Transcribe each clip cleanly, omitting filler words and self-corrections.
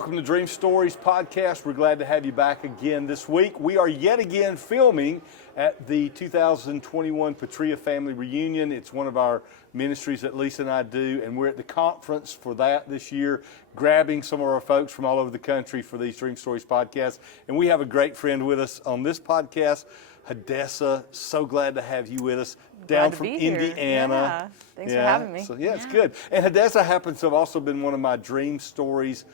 welcome to Dream Stories podcast. We're glad to have you back again this week. We are yet again filming at the 2021 Patria Family Reunion. It's one of our ministries that Elisa and I do, and we're at the conference for that this year, grabbing some of our folks from all over the country for these Dream Stories podcasts. And we have a great friend with us on this podcast, Hadessa. So glad to have you with us. Down from Indiana. Yeah. Thanks for having me. So, it's good. And Hadessa happens to have also been one of my Dream Stories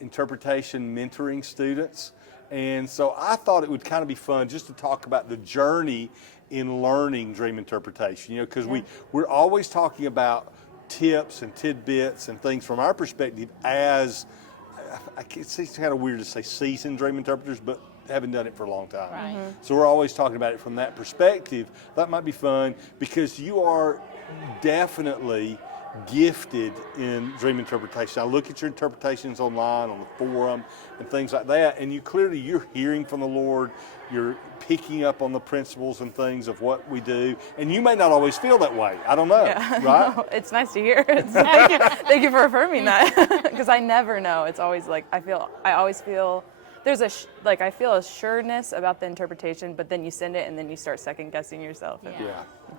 interpretation mentoring students. And so I thought it would kind of be fun just to talk about the journey in learning dream interpretation, because we're always talking about tips and tidbits and things from our perspective as, it's kind of weird to say seasoned dream interpreters, but haven't done it for a long time. Right. Mm-hmm. So we're always talking about it from that perspective. That might be fun because you are definitely gifted in dream interpretation. I look at your interpretations online, on the forum, and things like that, and you're hearing from the Lord, you're picking up on the principles and things of what we do, and you may not always feel that way. I don't know, right? No, it's nice to hear. Thank you for affirming that, because I never know. It's always like, I always feel I feel a sureness about the interpretation, but then you send it and then you start second guessing yourself. And you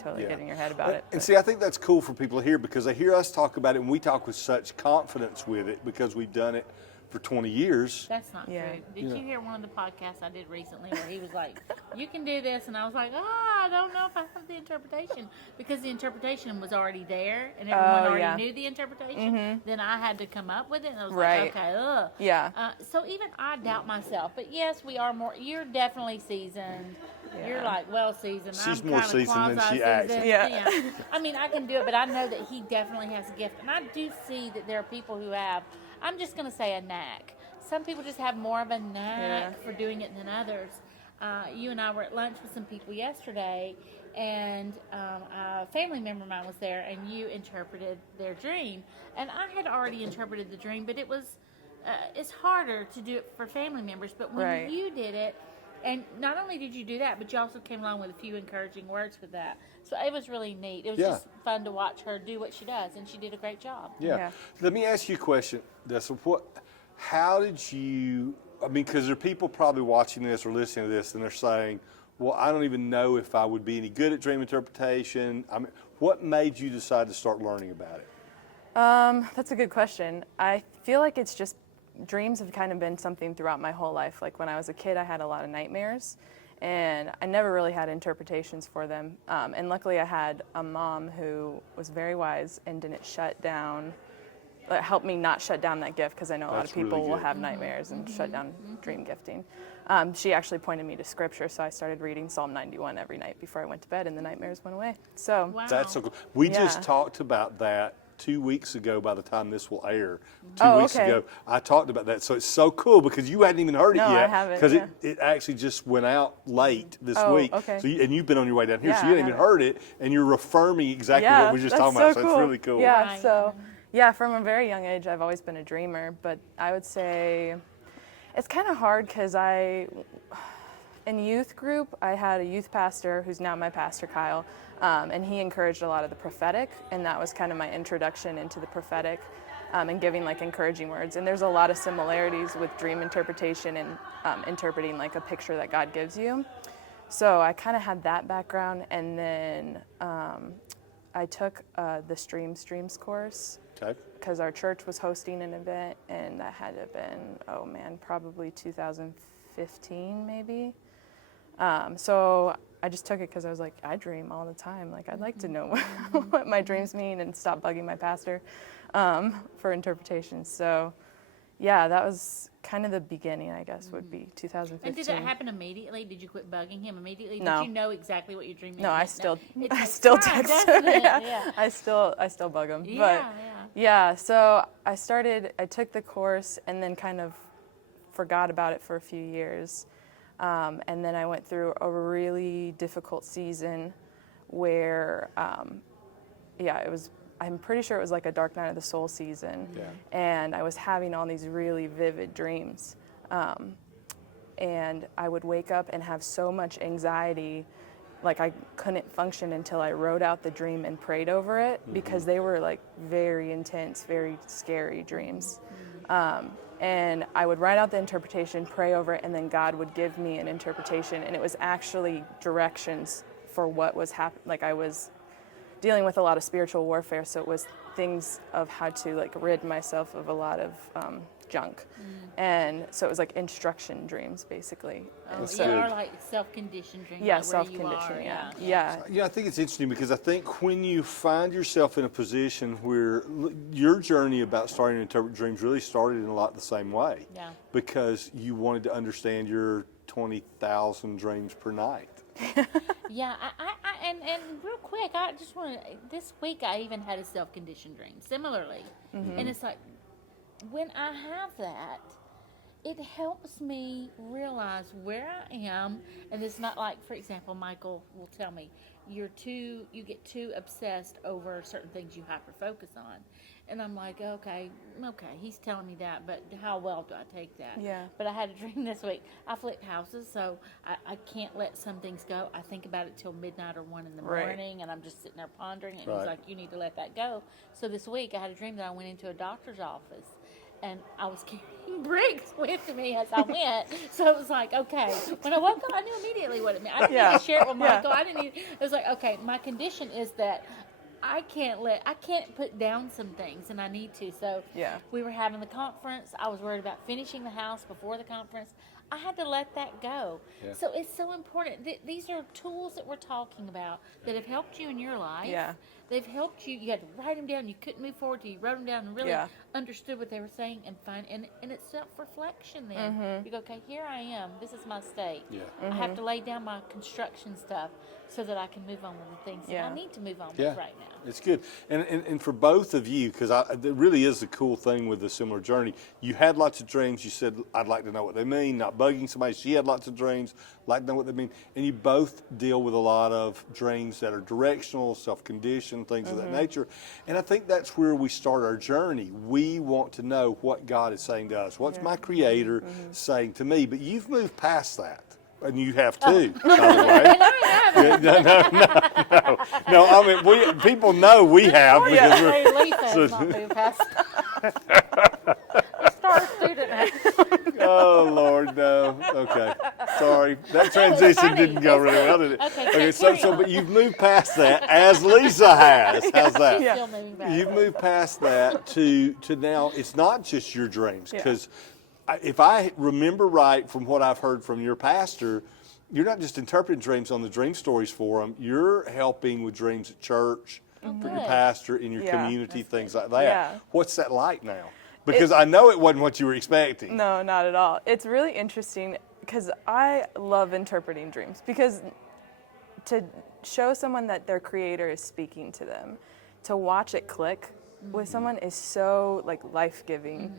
totally get in your head about it. And see, I think that's cool for people to hear because they hear us talk about it and we talk with such confidence with it because we've done it for 20 years. That's not true. Did you hear one of the podcasts I did recently where he was like, you can do this, and I was like, I don't know if I have the interpretation, because the interpretation was already there and everyone already knew the interpretation. Mm-hmm. Then I had to come up with it, and I was like, okay, so even I doubt myself, but yes, we are more. You're definitely seasoned. Yeah. You're like well seasoned. She's I'm more seasoned than she acts. Yeah. I mean, I can do it, but I know that he definitely has a gift, and I do see that there are people who have, I'm just going to say, a knack. Some people just have more of a knack for doing it than others. You and I were at lunch with some people yesterday, and a family member of mine was there, and you interpreted their dream. And I had already interpreted the dream, but it was it's harder to do it for family members. But when you did it, and not only did you do that, but you also came along with a few encouraging words with that. So it was really neat. It was just fun to watch her do what she does, and she did a great job. Yeah. Let me ask you a question. How did you, because there are people probably watching this or listening to this, and they're saying, well, I don't even know if I would be any good at dream interpretation. I mean, what made you decide to start learning about it? That's a good question. I feel like it's just, dreams have kind of been something throughout my whole life. Like when I was a kid, I had a lot of nightmares, and I never really had interpretations for them. And luckily I had a mom who was very wise and didn't helped me not shut down that gift, because I know a lot of people will have nightmares and shut down dream gifting. She actually pointed me to scripture, so I started reading Psalm 91 every night before I went to bed, and the nightmares went away. So That's so cool. We just talked about that 2 weeks ago. By the time this will air, 2 weeks ago, I talked about that. So it's so cool because you hadn't even heard it yet. I haven't. Because it actually just went out late this week. Okay. So and you've been on your way down here, so you hadn't even heard it, and you're affirming exactly what we were just talking about. So it's really cool. Yeah. So from a very young age, I've always been a dreamer. But I would say it's kind of hard because in youth group, I had a youth pastor who's now my pastor, Kyle. And he encouraged a lot of the prophetic, and that was kind of my introduction into the prophetic, and giving like encouraging words. And there's a lot of similarities with dream interpretation and interpreting like a picture that God gives you. So I kind of had that background, and then I took the Streams course because our church was hosting an event, and that had to have been, probably 2015 maybe. So I just took it because I was like, I dream all the time. Like, I'd like to know what my dreams mean and stop bugging my pastor for interpretation. So, that was kind of the beginning, I guess, would be 2015. And did that happen immediately? Did you quit bugging him immediately? No. Did you know exactly what your dream meant? No, I still text him. I still bug him. So I took the course and then kind of forgot about it for a few years. And then I went through a really difficult season where, I'm pretty sure it was like a dark night of the soul season. Yeah. And I was having all these really vivid dreams. And I would wake up and have so much anxiety, like I couldn't function until I wrote out the dream and prayed over it, because they were like very intense, very scary dreams. And I would write out the interpretation, pray over it, and then God would give me an interpretation. And it was actually directions for what was happening. Like, I was dealing with a lot of spiritual warfare, so it was things of how to like rid myself of a lot of junk. And so it was like instruction dreams, basically. Oh, And you are like self-conditioned dreams. yeah, like where you self-conditioned, are, yeah. yeah. Yeah, I think it's interesting because I think when you find yourself in a position where your journey about starting to interpret dreams really started in a lot the same way. Yeah. Because you wanted to understand your 20,000 dreams per night. Yeah, and real quick, I just want to, this week I even had a self-conditioned dream, similarly. And it's like, when I have that, it helps me realize where I am, and it's not like, for example, Michael will tell me, you get too obsessed over certain things you hyper-focus on. And I'm like, okay, he's telling me that, but how well do I take that? Yeah. But I had a dream this week. I flipped houses, so I can't let some things go. I think about it till midnight or 1 in the Right. morning, and I'm just sitting there pondering it. And Right. he's like, you need to let that go. So this week I had a dream that I went into a doctor's office, and I was carrying bricks with me as I went. So it was like, okay. When I woke up, I knew immediately what it meant. I didn't need to share it with Michael. I didn't need. It was like, okay, my condition is that I can't put down some things, and I need to. So Yeah. we were having the conference. I was worried about finishing the house before the conference. I had to let that go. Yeah. So it's so important. These are tools that we're talking about that have helped you in your life. Yeah. They've helped you. You had to write them down. You couldn't move forward till you wrote them down and really Yeah. understood what they were saying and it's self-reflection then. You go, okay, here I am. This is my state. Yeah. I have to lay down my construction stuff so that I can move on with the things that Yeah. I need to move on Yeah, with right now. it's good. And for both of you, because it really is a cool thing with a similar journey. You had lots of dreams. You said, I'd like to know what they mean, not bugging somebody. She had lots of dreams, like to know what they mean. And you both deal with a lot of dreams that are directional, self-conditioned, things of that nature. And I think that's where we start our journey. We want to know what God is saying to us. What's my Creator saying to me? But you've moved past that. And you have too, by the way. No. I mean, people know we have because Hey, Lisa has not moved past. Star student now. Oh Lord, no. Okay, sorry. That transition didn't go really well, did it? Okay, But you've moved past that, as Lisa has. How's that? She's still moving back. You've moved past that to now. It's not just your dreams, because if I remember right from what I've heard from your pastor, you're not just interpreting dreams on the Dream Stories Forum. You're helping with dreams at church, for your good. pastor, in your Yeah. community, things like that. Yeah. What's that like now? Because I know it wasn't what you were expecting. No, not at all. It's really interesting because I love interpreting dreams, because to show someone that their Creator is speaking to them, to watch it click with someone is so like life-giving.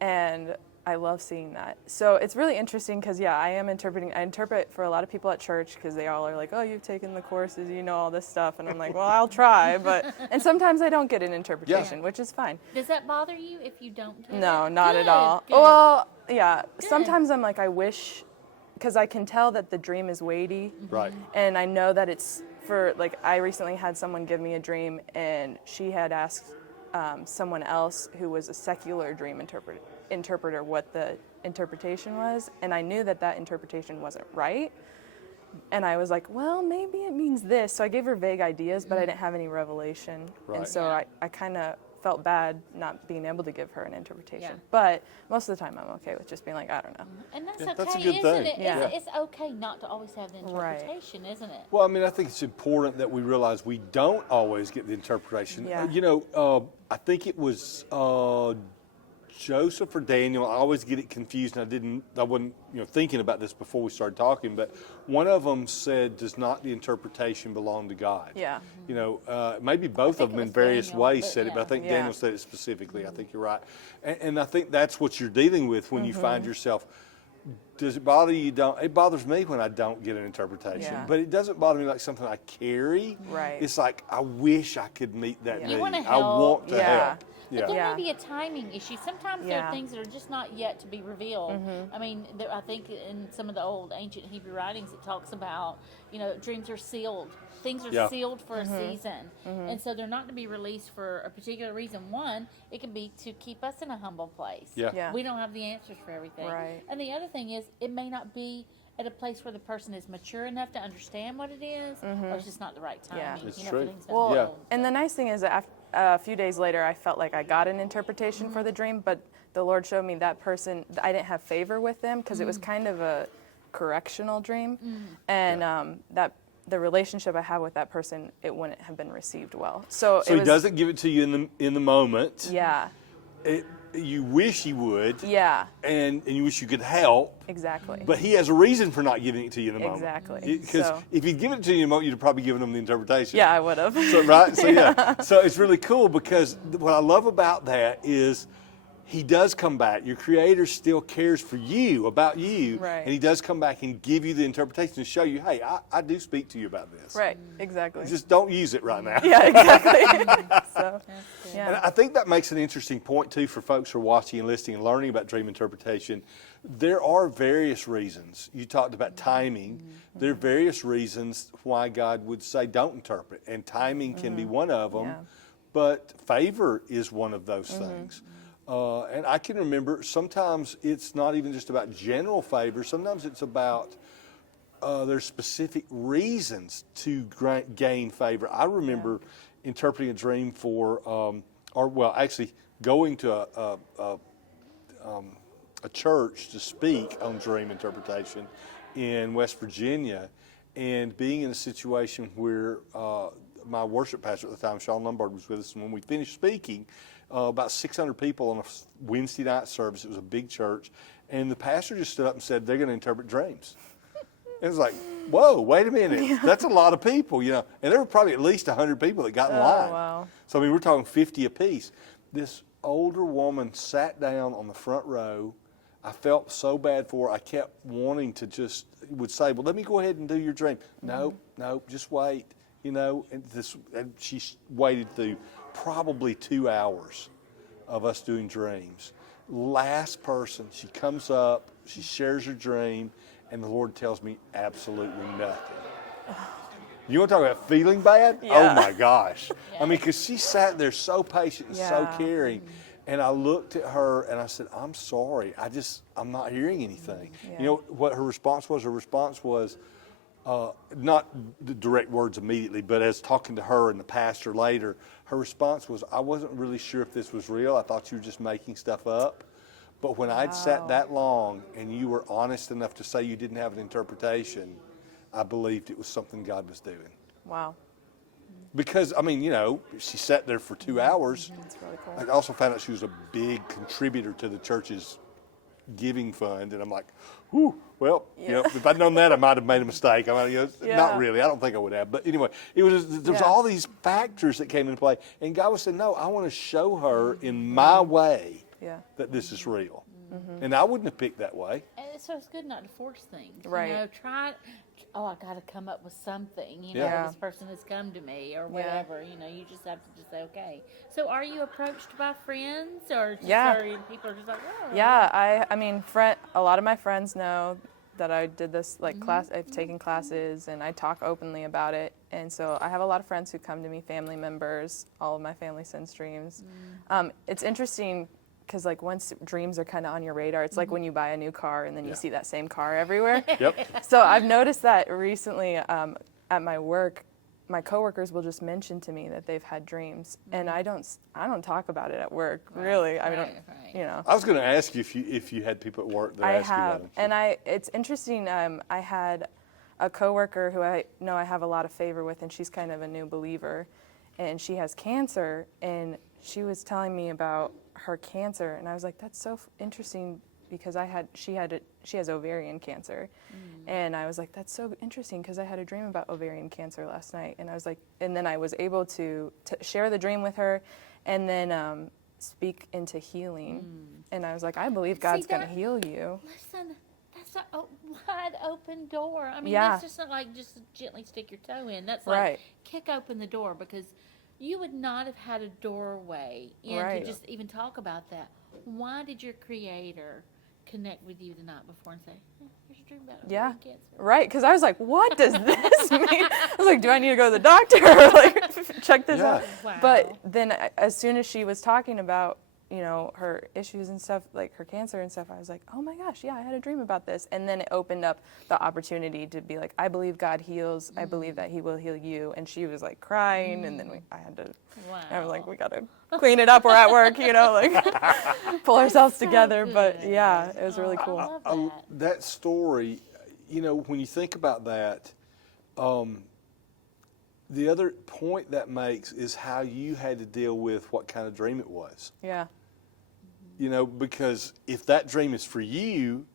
And I love seeing that. So it's really interesting because, I am interpreting. I interpret for a lot of people at church because they all are like, oh, you've taken the courses, you know all this stuff. And I'm like, well, I'll try. And sometimes I don't get an interpretation, which is fine. Does that bother you if you don't get No, it? not at all. Good. Well, sometimes I'm like, I wish, because I can tell that the dream is weighty. Right. And I know that it's for, like, I recently had someone give me a dream, and she had asked someone else who was a secular dream interpreter what the interpretation was, and I knew that interpretation wasn't right. And I was like, well, maybe it means this. So I gave her vague ideas, but I didn't have any revelation. Right. And so I kind of felt bad not being able to give her an interpretation. Yeah. But most of the time I'm okay with just being like, I don't know. And that's Yeah, okay, that's a good isn't thing. it? Yeah. It's okay not to always have the interpretation, isn't it? Well, I mean, I think it's important that we realize we don't always get the interpretation. Yeah. I think it was Joseph or Daniel. I always get it confused, and I wasn't thinking about this before we started talking, but one of them said, does not the interpretation belong to God? Yeah. Maybe both of them it in was various Daniel, ways but said it, but I think Yeah. Daniel said it specifically. I think you're right. And I think that's what you're dealing with when you find yourself. Does it bother you? It bothers me when I don't get an interpretation, Yeah. but it doesn't bother me like something I carry. Right. It's like I wish I could meet that Yeah. need. You wanna I help. want to Yeah. help. Yeah. But there Yeah. may be a timing issue. Sometimes there are things that are just not yet to be revealed. I mean, I think in some of the old ancient Hebrew writings, it talks about, dreams are sealed. Things are sealed for a season. And so they're not to be released for a particular reason. One, it can be to keep us in a humble place. Yeah. We don't have the answers for everything. Right. And the other thing is, it may not be at a place where the person is mature enough to understand what it is, or it's just not the right timing. It's for true. things to Well, unfold. and the nice thing is that a few days later, I felt like I got an interpretation for the dream, but the Lord showed me that person, I didn't have favor with them because it was kind of a correctional dream, and that the relationship I have with that person, it wouldn't have been received well. So he doesn't give it to you in the moment. Yeah. You wish he would. Yeah. And you wish you could help. Exactly. But he has a reason for not giving it to you in the moment. Exactly. Because So- if he'd given it to you in the moment, you'd have probably given him the interpretation. Yeah, I would have. So, right? So, yeah. So it's really cool because what I love about that is he does come back. Your Creator still cares for you, about you. Right. And he does come back and give you the interpretation to show you, hey, I do speak to you about this. Right. Exactly. Just don't use it right now. Yeah, exactly. So, And yeah. I think that makes an interesting point, too, for folks who are watching and listening and learning about dream interpretation. There are various reasons. You talked about timing. There are various reasons why God would say don't interpret, and timing can be one of them, Yeah. but favor is one of those things. And I can remember sometimes it's not even just about general favor. Sometimes it's about there's specific reasons to gain favor. I remember interpreting a dream for, actually going to a church to speak on dream interpretation in West Virginia, and being in a situation where my worship pastor at the time, Sean Lombard, was with us, and when we finished speaking, about 600 people on a Wednesday night service. It was a big church, and the pastor just stood up and said, they're going to interpret dreams. It was like, whoa, wait a minute. That's a lot of people, And there were probably at least 100 people that got in line. Wow. So, I mean, we're talking 50 apiece. This older woman sat down on the front row. I felt so bad for her. I kept wanting to would say, well, let me go ahead and do your dream. No, just wait, And she waited through probably 2 hours of us doing dreams. Last person, she comes up, she shares her dream, and the Lord tells me absolutely nothing. You want to talk about feeling bad? Yeah. Oh my gosh. I mean, because she sat there so patient and so caring. And I looked at her and I said, I'm sorry. I'm not hearing anything. Yeah. You know what her response was? Her response was, not the direct words immediately, but as talking to her and the pastor later, her response was, I wasn't really sure if this was real. I thought you were just making stuff up. But when I'd sat that long and you were honest enough to say you didn't have an interpretation, I believed it was something God was doing. Wow. Because, I mean, she sat there for 2 hours. That's really cool. I also found out she was a big contributor to the church's giving fund, and I'm like, whew, well, if I'd known that, I might have made a mistake. Not really. I don't think I would have. But anyway, there's all these factors that came into play, and God was saying, no, I want to show her in my way that this is real. And I wouldn't have picked that way. And so it's good not to force things. Right. Try. Oh, I got to come up with something. This person has come to me or whatever. You just have to just say, okay. So, are you approached by friends or just people are just like, oh? Yeah, I mean, a lot of my friends know that I did this class. I've taken classes and I talk openly about it. And so I have a lot of friends who come to me, family members. All of my family sends dreams. It's interesting. Because once dreams are kind of on your radar, it's like when you buy a new car and then you see that same car everywhere. Yep. So I've noticed that recently at my work, my coworkers will just mention to me that they've had dreams, and I don't talk about it at work. Really, I don't. I was going to ask you if you had people at work that asked you about it. And it's interesting. I had a coworker who I know I have a lot of favor with, and she's kind of a new believer, and she has cancer, and she was telling me about her cancer, and I was like, that's so interesting because she has ovarian cancer, and I was like, that's so interesting because I had a dream about ovarian cancer last night, and I was like, and then I was able to share the dream with her, and then speak into healing, and I was like, I believe God's going to heal you. Listen, that's a wide open door. I mean, Yeah. that's just not like just gently stick your toe in. That's like Right. kick open the door because you would not have had a doorway in Right. to just even talk about that. Why did your Creator connect with you the night before and say, here's a dream about Yeah. ovarian cancer? Right, because I was like, what does this mean? I was like, do I need to go to the doctor or like check this out? Wow. But then as soon as she was talking about, you know, her issues and stuff, like her cancer and stuff, I was like, oh my gosh, yeah, I had a dream about this. And then it opened up the opportunity to be like, I believe God heals. I believe that he will heal you. And she was like crying. And then I had to, I was like, we got to clean it up. We're at work, you know, like pull ourselves together. But yeah, it was really cool. I love that. That story, you know, when you think about that, the other point that makes is how you had to deal with what kind of dream it was. Yeah. You know, because if that dream is for you,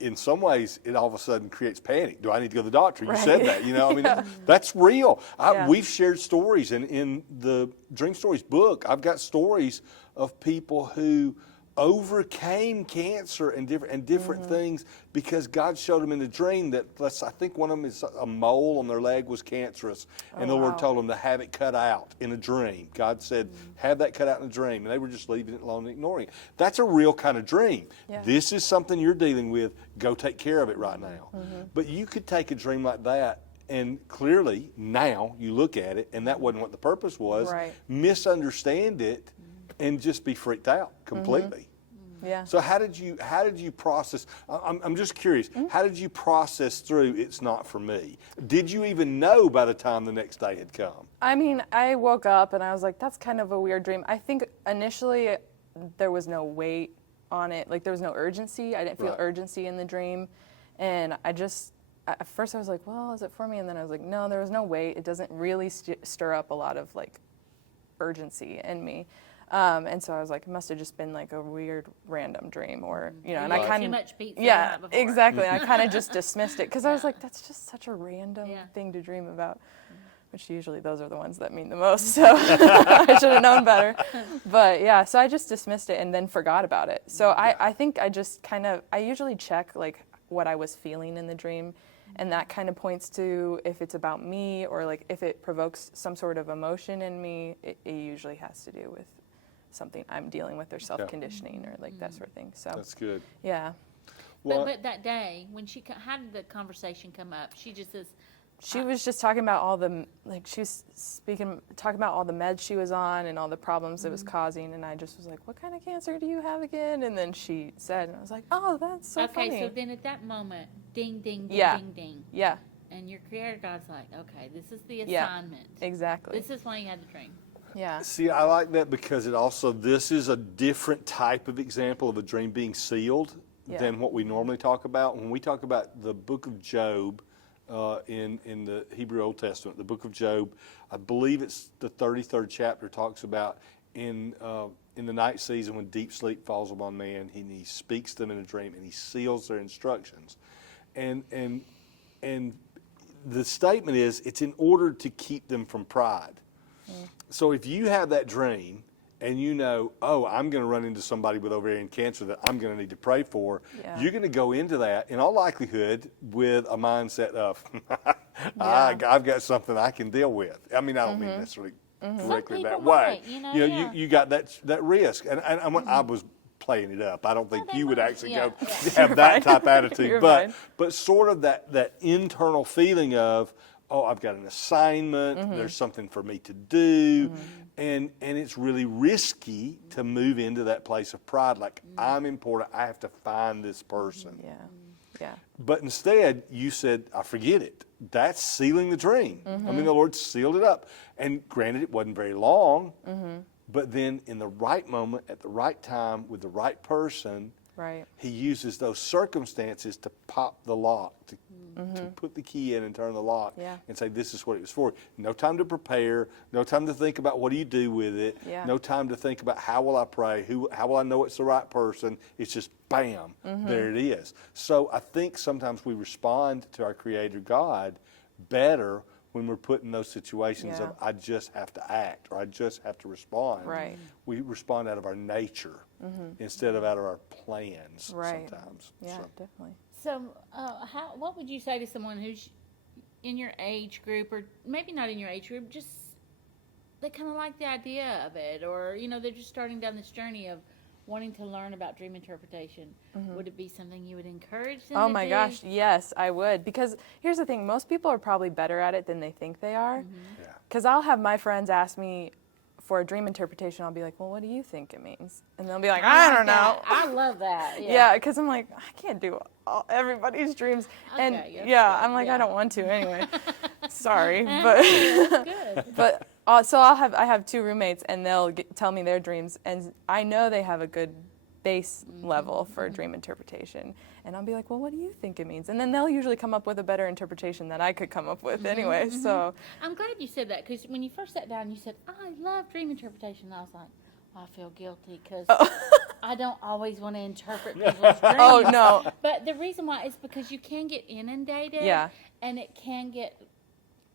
in some ways, it all of a sudden creates panic. Do I need to go to the doctor? You said that, you know, I mean, that's real. We've shared stories, and in the Dream Stories book, I've got stories of people who overcame cancer and different things because God showed them in a dream that, I think one of them is a mole on their leg was cancerous, and the Lord told them to have it cut out in a dream. God said, have that cut out in a dream, and they were just leaving it alone and ignoring it. That's a real kind of dream. Yeah. This is something you're dealing with. Go take care of it right now. But you could take a dream like that, and clearly now you look at it, and that wasn't what the purpose was, Right. misunderstand it, and just be freaked out completely. Yeah. So how did you process? I'm just curious. How did you process through? It's not for me. Did you even know by the time the next day had come? I mean, I woke up and I was like, that's kind of a weird dream. I think initially there was no weight on it. Like there was no urgency. I didn't feel Right. urgency in the dream. And at first I was like, well, is it for me? And then I was like, no, there was no weight. It doesn't really stir up a lot of like urgency in me. And so I was like, it must have just been like a weird random dream, or, you know, and I kind Too of, much pizza yeah, the night before. exactly. And I kind of just dismissed it because I was like, that's just such a random thing to dream about, which usually those are the ones that mean the most. So I should have known better. But yeah, so I just dismissed it and then forgot about it. So I think I just I usually check like what I was feeling in the dream. And that kind of points to if it's about me or like if it provokes some sort of emotion in me, it usually has to do with something I'm dealing with or self-conditioning or like that sort of thing. So That's good. yeah. Well, But that day, when how did the conversation come up? She just says, She was just talking about all the, like she was talking about all the meds she was on and all the problems it was causing, and I just was like, what kind of cancer do you have again? And then she said, and I was like, oh, that's so funny. okay, so then at that moment, ding, ding, ding, Yeah. ding, ding. Yeah, And your Creator God's like, okay, this is the Yeah. assignment. exactly. This is why you had the dream. Yeah. see, I like that because this is a different type of example of a dream being sealed Yeah. than what we normally talk about. When we talk about the book of Job in the Hebrew Old Testament, the book of Job, I believe it's the 33rd chapter, talks about in the night season when deep sleep falls upon man, he speaks to them in a dream and he seals their instructions. And the statement is, it's in order to keep them from pride. So if you have that dream and you know, oh, I'm going to run into somebody with ovarian cancer that I'm going to need to pray for, Yeah. you're going to go into that, in all likelihood, with a mindset of, Yeah. I've got something I can deal with. I mean, I don't mean necessarily directly Some that people way. might, you know, you yeah. you got that risk. And I was playing it up. I don't think they you would might, actually yeah, go yeah. have that type of attitude. You're but fine. but sort of that internal feeling of, oh, I've got an assignment, there's something for me to do, and it's really risky to move into that place of pride, like I'm important, I have to find this person. Yeah. Yeah. But instead, you said, I forget it. That's sealing the dream. I mean, the Lord sealed it up. And granted, it wasn't very long, but then in the right moment, at the right time, with the right person, Right. He uses those circumstances to pop the lock, to put the key in and turn the lock, Yeah. and say, this is what it was for. No time to prepare, no time to think about what do you do with it, Yeah. no time to think about how will I pray, how will I know it's the right person. It's just bam, there it is. So I think sometimes we respond to our Creator God better when we're put in those situations Yeah. of I just have to act or I just have to respond. Right. We respond out of our nature instead of out of our plans Right. sometimes. Yeah, So, definitely. So, what would you say to someone who's in your age group, or maybe not in your age group, just they kind of like the idea of it, or they're just starting down this journey of wanting to learn about dream interpretation. Would it be something you would encourage them Oh to my do? gosh, yes, I would. Because here's the thing, most people are probably better at it than they think they are. Yeah. Because I'll have my friends ask me for a dream interpretation. I'll be like, well, what do you think it means? And they'll be like, I don't know. I love that. Yeah, because I'm like, I can't do everybody's dreams. Okay, and that's yeah, good, I'm like, yeah. I don't want to anyway. Sorry, but Good. but so I have two roommates, and they'll tell me their dreams, and I know they have a good base level for dream interpretation, and I'll be like, well, what do you think it means? And then they'll usually come up with a better interpretation than I could come up with anyway. So I'm glad you said that, because when you first sat down, you said, I love dream interpretation. And I was like, well, I feel guilty because I don't always want to interpret people's dreams. oh no, But the reason why is because you can get inundated. Yeah. And it can get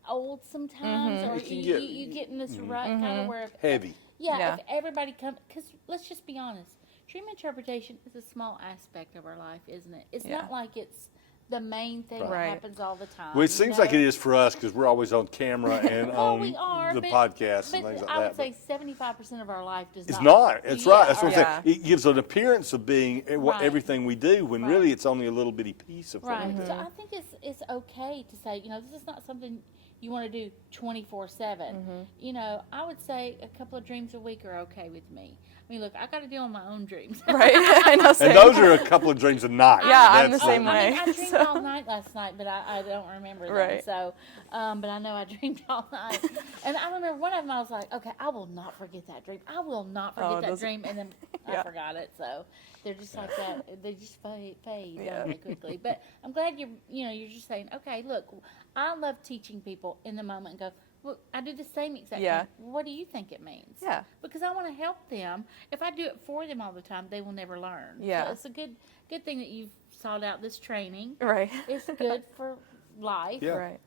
old sometimes, or It can you get in this rut kind of where Heavy. if everybody comes, because let's just be honest, dream interpretation is a small aspect of our life, isn't it? It's not like it's the main thing that Right. happens all the time. Well, it seems like it is for us because we're always on camera and Well, on we are, the but- podcast But and things like I that. would say 75% of our life does It's not. not. It's right. That's what I'm Yeah. saying. It gives an appearance of being Right. everything we do when Right. really it's only a little bitty piece of Right. what we do. So I think it's okay to say, this is not something you want to do 24/7. I would say a couple of dreams a week are okay with me. I mean, look, I got to deal with my own dreams. right? I know. And same. those are a couple of dreams a night. Yeah, I'm That's the same it. way. I dreamed So- all night last night, but I don't remember them. Right. So, but I know I dreamed all night. And I remember one of them, I was like, okay, I will not forget that dream. I will not forget that those- dream. And then I Yeah. forgot it. So they're just like that. They just fade Yeah. really quickly. But I'm glad you're just saying, okay, look, I love teaching people in the moment and go, well, I do the same exact Yeah. thing. What do you think it means? Yeah. Because I want to help them. If I do it for them all the time, they will never learn. Yeah. So it's a good thing that you've sought out this training. Right. It's good for life. Yeah. Right.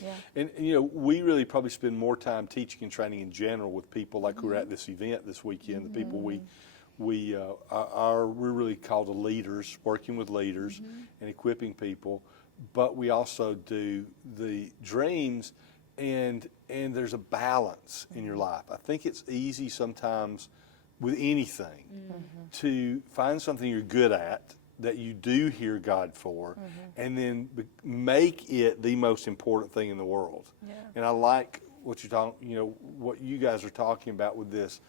Yeah. And we really probably spend more time teaching and training in general with people like who are at this event this weekend. The people we're really called to leaders, working with leaders and equipping people. But we also do the dreams, and there's a balance in your life. I think it's easy sometimes with anything to find something you're good at that you do hear God for, and then make it the most important thing in the world. Yeah. And I like what you're talking, what you guys are talking about with this,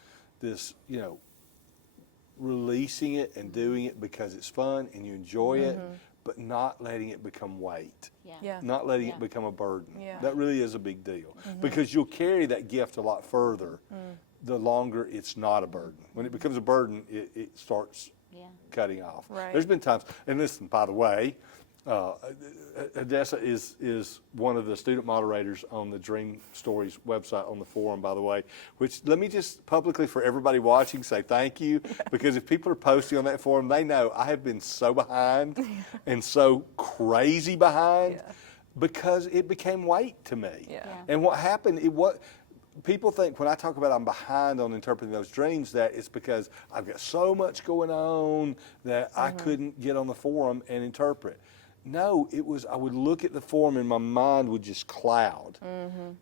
releasing it and doing it because it's fun and you enjoy it, but not letting it become weight. Yeah. Not letting Yeah. it become a burden. Yeah. That really is a big deal because you'll carry that gift a lot further the longer it's not a burden. When it becomes a burden, it starts Yeah. cutting off. Right. There's been times, and listen, by the way, Hadessa is one of the student moderators on the Dream Stories website on the forum, by the way, which let me just publicly for everybody watching say thank you, because if people are posting on that forum, they know I have been so behind and so crazy behind because it became weight to me. Yeah. Yeah. And what happened, people think when I talk about I'm behind on interpreting those dreams that it's because I've got so much going on that I couldn't get on the forum and interpret. No, it was I would look at the forum and my mind would just cloud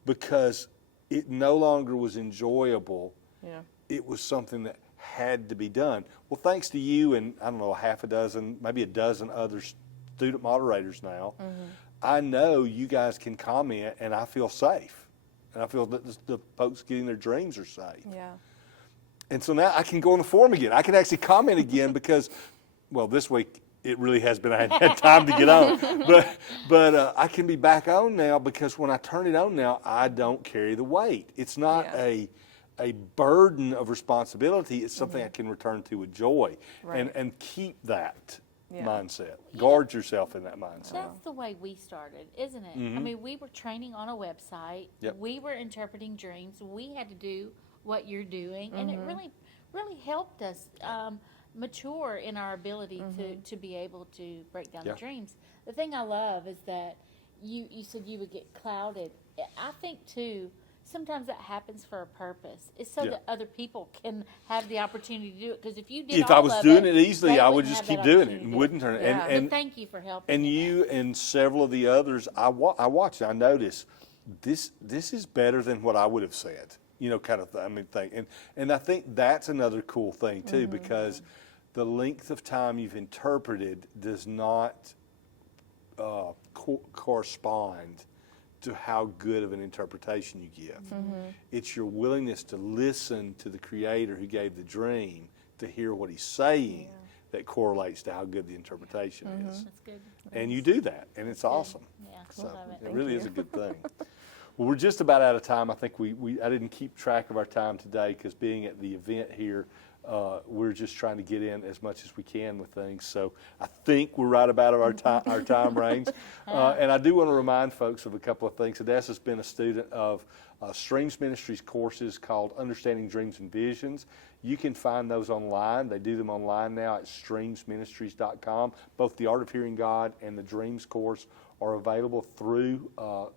because it no longer was enjoyable. Yeah. It was something that had to be done. Well, thanks to you and I don't know, half a dozen, maybe a dozen other student moderators now, I know you guys can comment and I feel safe. And I feel that the folks getting their dreams are safe. Yeah. And so now I can go on the forum again. I can actually comment again because, well, this week it really has been, I hadn't had time to get on. But I can be back on now because when I turn it on now, I don't carry the weight. It's not a burden of responsibility. It's something I can return to with joy and keep that mindset. Guard yourself in that mindset. That's the way we started, isn't it? I mean, we were training on a website. Yep. We were interpreting dreams. We had to do what you're doing, and it really helped us mature in our ability to be able to break down the dreams. The thing I love is that you said you would get clouded. I think too, sometimes that happens for a purpose. It's so that other people can have the opportunity to do it. Because if you did If all I was of doing it easily, they I would wouldn't just have keep that doing it opportunity and to wouldn't turn it. Yeah. But thank you for helping. And in you and several of the others, I watched. I noticed this is better than what I would have said. kind of thing. And I think that's another cool thing too, because the length of time you've interpreted does not correspond to how good of an interpretation you give. It's your willingness to listen to the creator who gave the dream, to hear what he's saying, that correlates to how good the interpretation is. That's good. And you do that, and it's awesome. Yeah, So love it. it really is a good thing. Well, we're just about out of time. I think I didn't keep track of our time today because being at the event here, we're just trying to get in as much as we can with things. So I think we're right about our time range. And I do want to remind folks of a couple of things. Hadessa's been a student of Streams Ministries courses called Understanding Dreams and Visions. You can find those online. They do them online now at streamsministries.com. Both the Art of Hearing God and the Dreams course are available through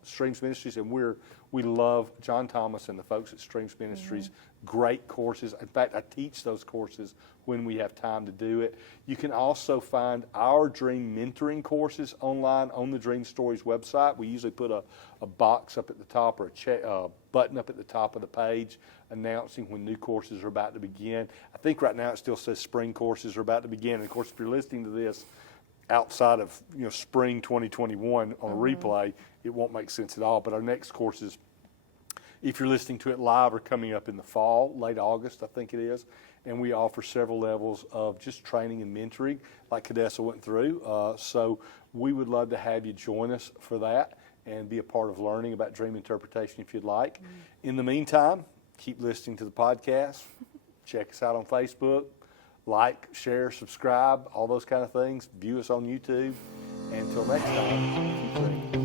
Streams Ministries, and we love John Thomas and the folks at Streams Ministries. Great courses. In fact, I teach those courses when we have time to do it. You can also find our Dream Mentoring courses online on the Dream Stories website. We usually put a box up at the top or a button up at the top of the page announcing when new courses are about to begin. I think right now it still says spring courses are about to begin. And of course, if you're listening to this outside of spring 2021 on a replay, it won't make sense at all. But our next courses, if you're listening to it live, are coming up in the fall, late August, I think it is. And we offer several levels of just training and mentoring like Hadessa went through. So we would love to have you join us for that and be a part of learning about dream interpretation if you'd like. In the meantime, keep listening to the podcast. Check us out on Facebook. Like, share, subscribe, all those kind of things. View us on YouTube. And until next time, keep dreaming.